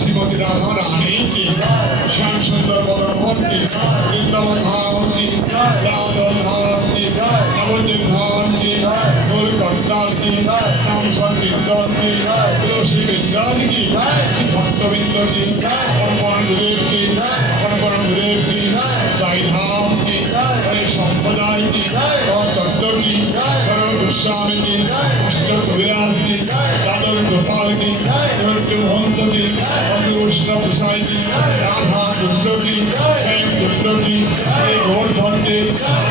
श्रीमती राधा रानी की श्याम सुंदर बदन की वृंदावन धाम की राजन धाम की नवद्वीप धाम की गोलकंदा की नाम संकीर्तन की तुलसी वृंदावन की भक्तविंद की हनुमान गुरुदेव की हनुमान गुरुदेव की साई धाम की हरे संप्रदाय की तत्व की गोस्वामी की अष्ट कविराज की दादर गोपाल की भक्त की वैष्णव साई की राधा कुंड की गोवर्धन की